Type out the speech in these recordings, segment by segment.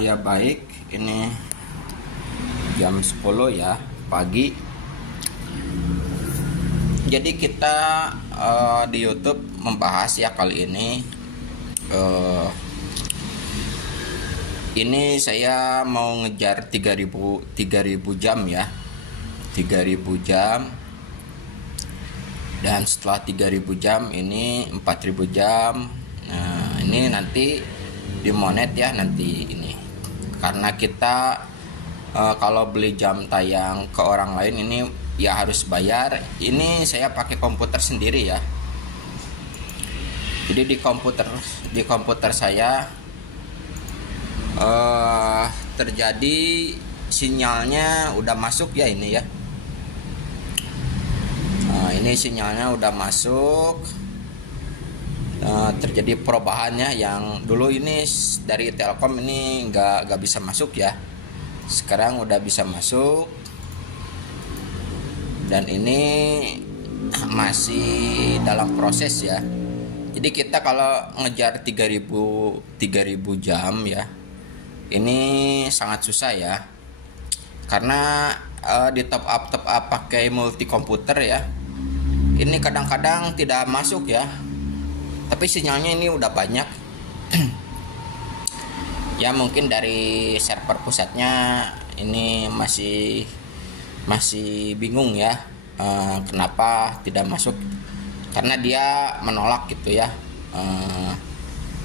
Ya baik, ini jam 10 ya pagi. Jadi kita di YouTube membahas ya kali ini saya mau ngejar 3000 jam ya. 3000 jam. Dan setelah 3000 jam ini 4000 jam. Nah, ini nanti dimonet ya nanti ini. Karena kita kalau beli jam tayang ke orang lain ini ya harus bayar. Ini saya pakai komputer sendiri ya. Jadi di komputer saya terjadi sinyalnya udah masuk ya ini ya. Nah, ini sinyalnya udah masuk. Terjadi perubahannya yang dulu ini dari Telkom ini nggak bisa masuk ya. Sekarang udah bisa masuk. Dan ini masih dalam proses ya. Jadi kita kalau ngejar 3000 jam ya, ini sangat susah ya. Karena di top up pakai multi komputer ya. Ini kadang-kadang tidak masuk ya. Tapi sinyalnya ini udah banyak. Ya mungkin dari server pusatnya ini masih bingung ya, kenapa tidak masuk, karena dia menolak gitu ya.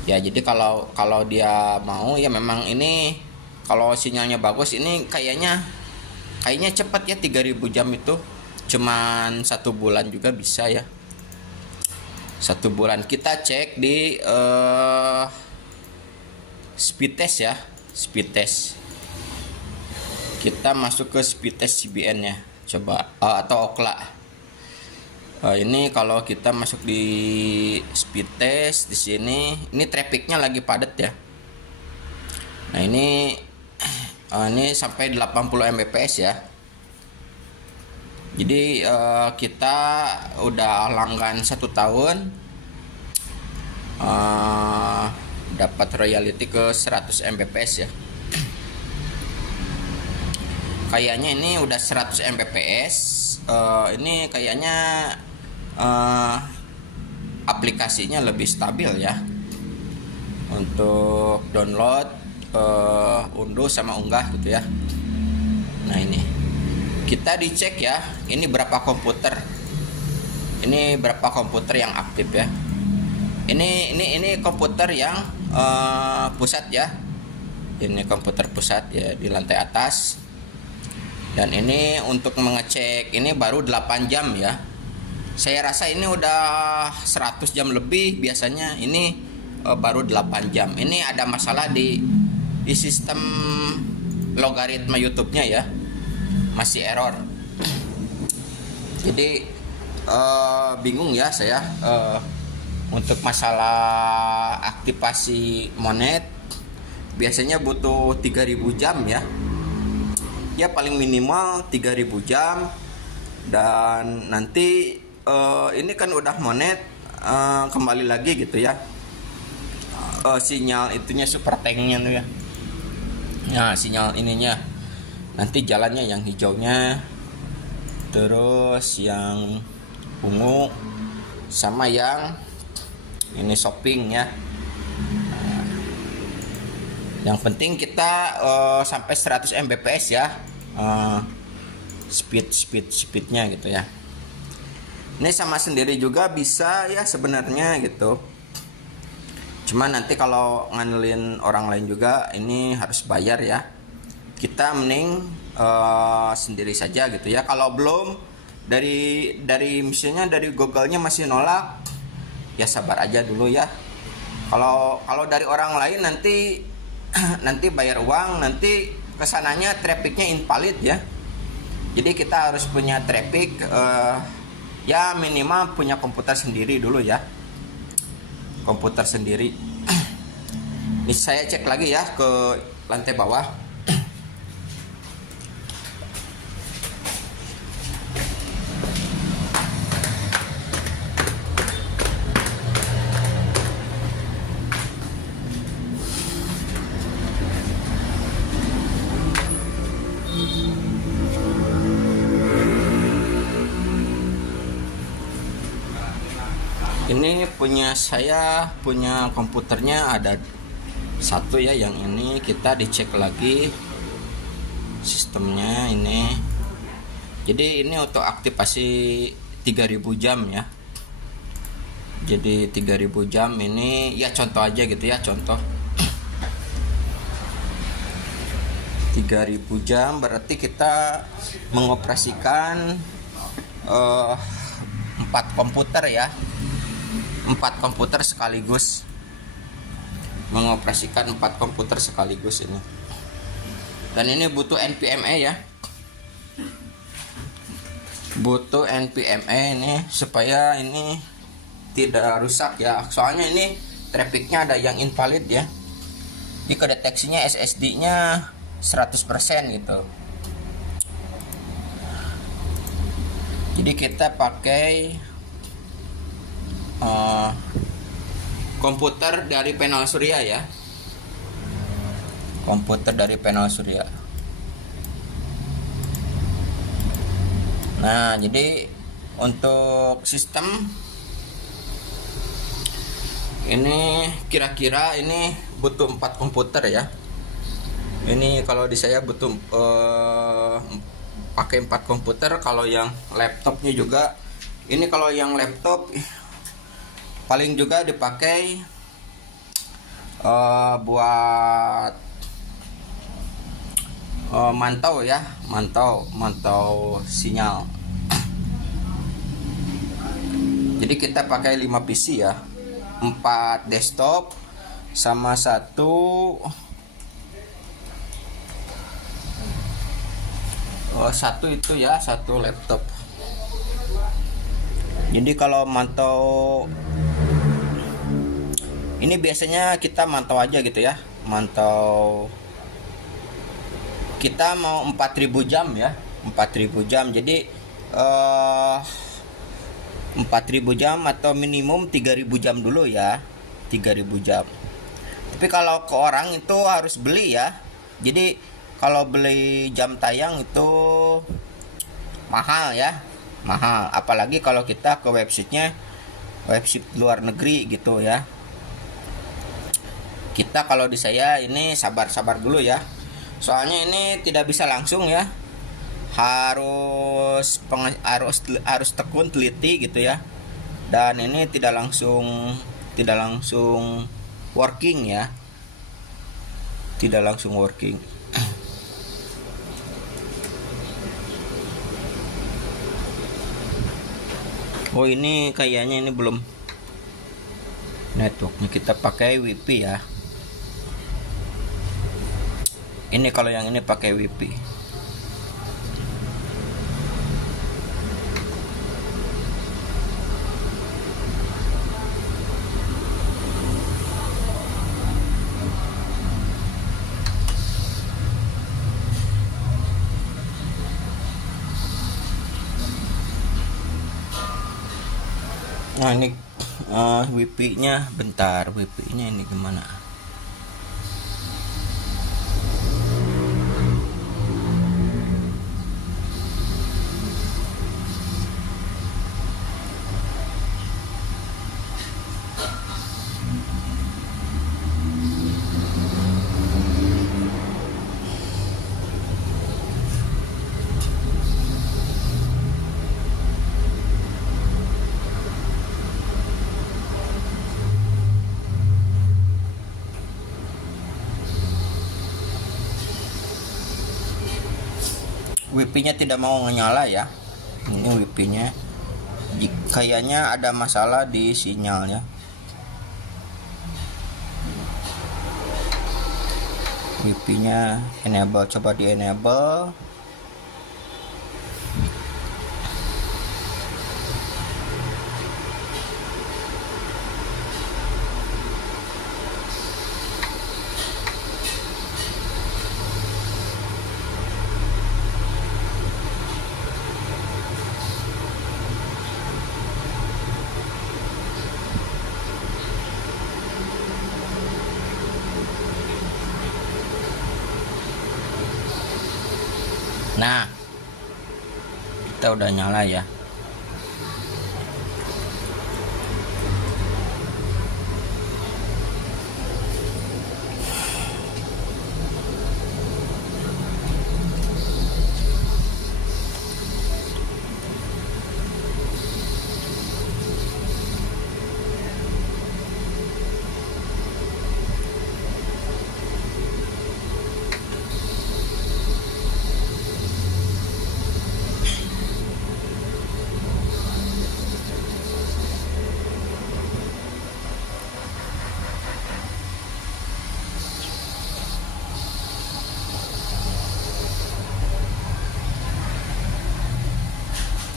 Ya jadi kalau dia mau ya memang ini kalau sinyalnya bagus ini kayaknya cepat ya. 3000 jam itu cuman 1 bulan juga bisa ya. 1 bulan. Kita cek di speed test ya, speed test. Kita masuk ke speed test CBN ya, coba atau Okla. Ini kalau kita masuk di speed test di sini, ini trafficnya lagi padat ya. Nah ini sampai 80 Mbps ya. Jadi kita udah langganan 1 tahun, dapat royalty ke 100 Mbps ya. Kayaknya ini udah 100 Mbps. Ini kayaknya aplikasinya lebih stabil ya untuk download, unduh sama unggah gitu ya. Nah ini kita dicek ya, ini berapa komputer yang aktif ya. Ini komputer yang pusat ya. Ini komputer pusat ya di lantai atas. Dan ini untuk mengecek ini baru 8 jam ya. Saya rasa ini udah 100 jam lebih biasanya, ini baru 8 jam. Ini ada masalah di sistem logaritma YouTube-nya ya. Masih error. Jadi bingung ya saya untuk masalah aktivasi monet. Biasanya butuh 3000 jam ya. Ya paling minimal 3000 jam. Dan nanti ini kan udah monet, kembali lagi gitu ya. Sinyal itunya super tanknya tuh ya. Nah sinyal ininya nanti jalannya yang hijaunya, terus yang ungu, sama yang ini shopping ya. Yang penting kita sampai 100 Mbps ya, speednya gitu ya. Ini sama sendiri juga bisa ya sebenarnya gitu. Cuman nanti kalau ngandelin orang lain juga ini harus bayar ya. Kita mending sendiri saja gitu ya. Kalau belum dari misalnya dari Google-nya masih nolak, ya sabar aja dulu ya. Kalau dari orang lain nanti bayar uang, nanti kesananya trafficnya invalid ya. Jadi kita harus punya traffic, ya minimal punya komputer sendiri dulu ya. Komputer sendiri. Ini saya cek lagi ya ke lantai bawah. Ini punya saya, punya komputernya ada satu ya, yang ini kita dicek lagi sistemnya ini. Jadi ini untuk aktivasi 3000 jam ya. Jadi 3000 jam ini ya contoh aja gitu ya, contoh 3000 jam berarti kita mengoperasikan 4 komputer ya, 4 komputer sekaligus, mengoperasikan 4 komputer sekaligus ini. Dan ini butuh NVMe ya, butuh NVMe ini supaya ini tidak rusak ya, soalnya ini trafficnya ada yang invalid ya. Jadi kedeteksinya SSD nya 100% gitu. Jadi kita pakai komputer dari panel surya ya, komputer dari panel surya. Nah, jadi untuk sistem ini kira-kira ini butuh 4 komputer ya. Ini kalau di saya butuh pakai 4 komputer. Kalau yang laptopnya juga, ini kalau yang laptop paling juga dipakai buat mantau ya, mantau sinyal. Jadi kita pakai 5 PC ya, 4 desktop sama satu itu ya, satu laptop. Jadi kalau mantau ini biasanya kita mantau aja gitu ya, mantau kita mau 4000 jam ya, 4000 jam. Jadi 4000 jam atau minimum 3000 jam dulu ya, 3000 jam. Tapi kalau ke orang itu harus beli ya. Jadi kalau beli jam tayang itu mahal ya, mahal. Apalagi kalau kita ke websitenya, website luar negeri gitu ya. Kita kalau di saya ini sabar-sabar dulu ya, soalnya ini tidak bisa langsung ya, harus tekun teliti gitu ya. Dan ini tidak langsung working ya, tidak langsung working. Oh, ini kayaknya ini belum networknya, kita pakai WiFi ya. Ini kalau yang ini pakai WiFi. Nah, ini WiFi nya bentar, WiFi nya ini gimana? WiFi-nya tidak mau nyala ya. Ini WiFi-nya kayaknya ada masalah di sinyalnya. WiFi-nya enable, coba di enable. Nah, kita udah nyala ya.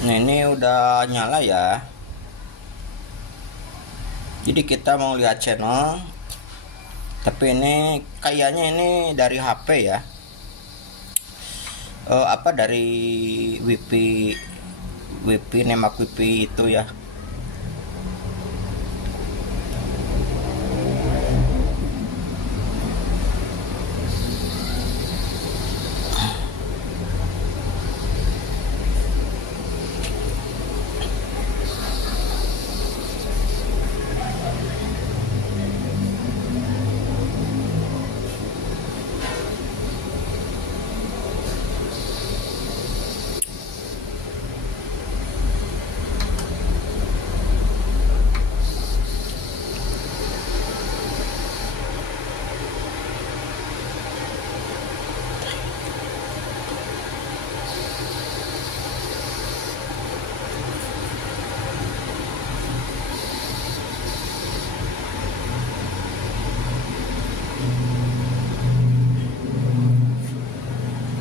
Nah, ini udah nyala ya. Jadi kita mau lihat channel, tapi ini kayaknya ini dari HP ya. Dari WiFi nembak WiFi itu ya.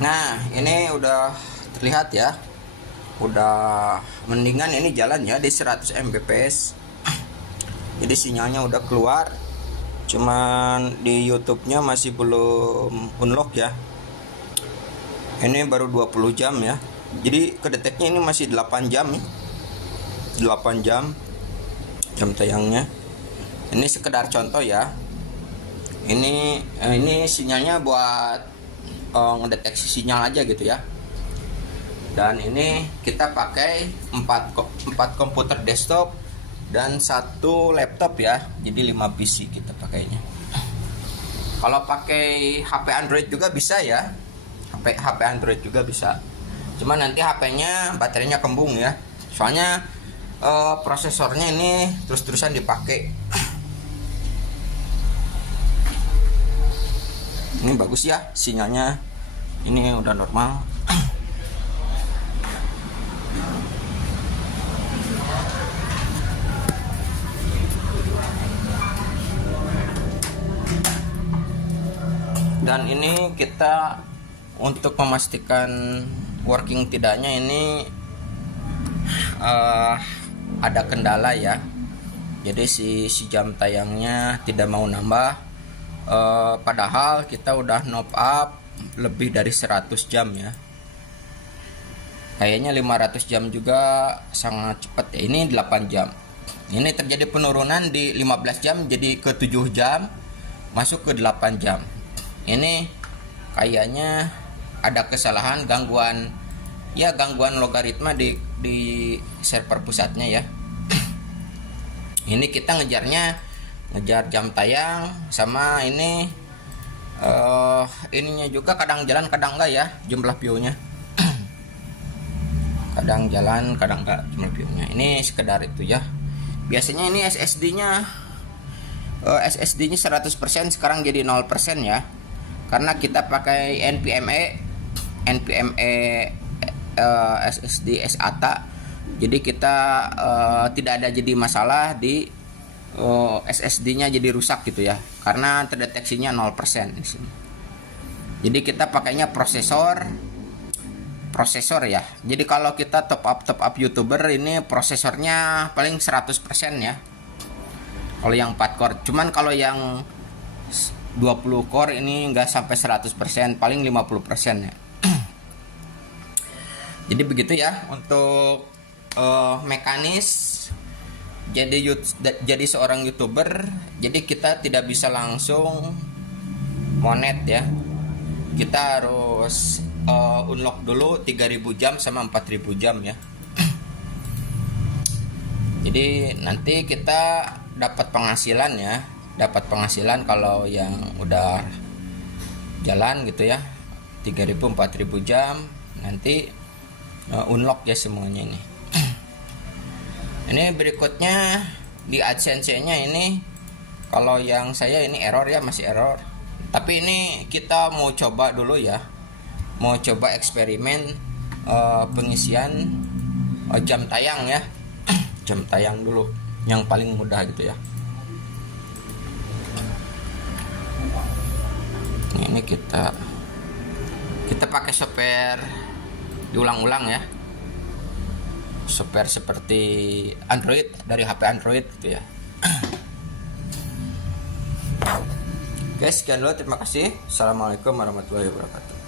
Nah, ini udah terlihat ya. Udah mendingan ini jalan ya di 100 Mbps. Jadi sinyalnya udah keluar. Cuman di YouTube-nya masih belum unlock ya. Ini baru 20 jam ya. Jadi kedeteknya ini masih 8 jam ya. 8 jam tayangnya. Ini sekedar contoh ya. Ini sinyalnya buat ngedeteksi sinyal aja gitu ya. Dan ini kita pakai 4 komputer desktop dan 1 laptop ya. Jadi 5 PC kita pakainya. Kalau pakai HP Android juga bisa ya. HP Android juga bisa. Cuma nanti HP-nya baterainya kembung ya. Soalnya prosesornya ini terus-terusan dipakai. Ini bagus ya sinyalnya, ini udah normal. Dan ini kita untuk memastikan working tidaknya ini ada kendala ya. Jadi si jam tayangnya tidak mau nambah. Padahal kita udah top up lebih dari 100 jam ya. Kayaknya 500 jam juga sangat cepat ya. Ini 8 jam. Ini terjadi penurunan di 15 jam jadi ke 7 jam, masuk ke 8 jam. Ini kayaknya ada kesalahan, gangguan logaritma di server pusatnya ya. Ini kita ngejar jam tayang sama ininya juga kadang jalan kadang enggak ya jumlah view-nya. Kadang jalan kadang enggak jumlah view-nya. Ini sekedar itu ya. Biasanya ini SSD-nya 100%, sekarang jadi 0% ya. Karena kita pakai NVMe SSD SATA. Jadi kita tidak ada jadi masalah di SSD-nya jadi rusak gitu ya, karena terdeteksinya 0% di sini. Jadi kita pakainya prosesor ya. Jadi kalau kita top up YouTuber ini prosesornya paling 100% ya. Kalau yang 4 core, cuman kalau yang 20 core ini enggak sampai 100%, paling 50% ya. Jadi begitu ya untuk mekanis jadi seorang YouTuber. Jadi kita tidak bisa langsung monet ya. Kita harus unlock dulu 3000 jam sama 4000 jam ya. Jadi nanti kita dapat penghasilan ya. Dapat penghasilan kalau yang udah jalan gitu ya. 3000 4000 jam nanti unlock ya semuanya ini. Ini berikutnya di AdSense-nya ini, kalau yang saya ini error ya, masih error. Tapi ini kita mau coba dulu ya. Mau coba eksperimen pengisian jam tayang ya. Jam tayang dulu yang paling mudah gitu ya. Ini kita pakai software diulang-ulang ya. software seperti Android dari HP Android gitu ya. Oke, sekian dulu, terima kasih. Assalamualaikum warahmatullahi wabarakatuh.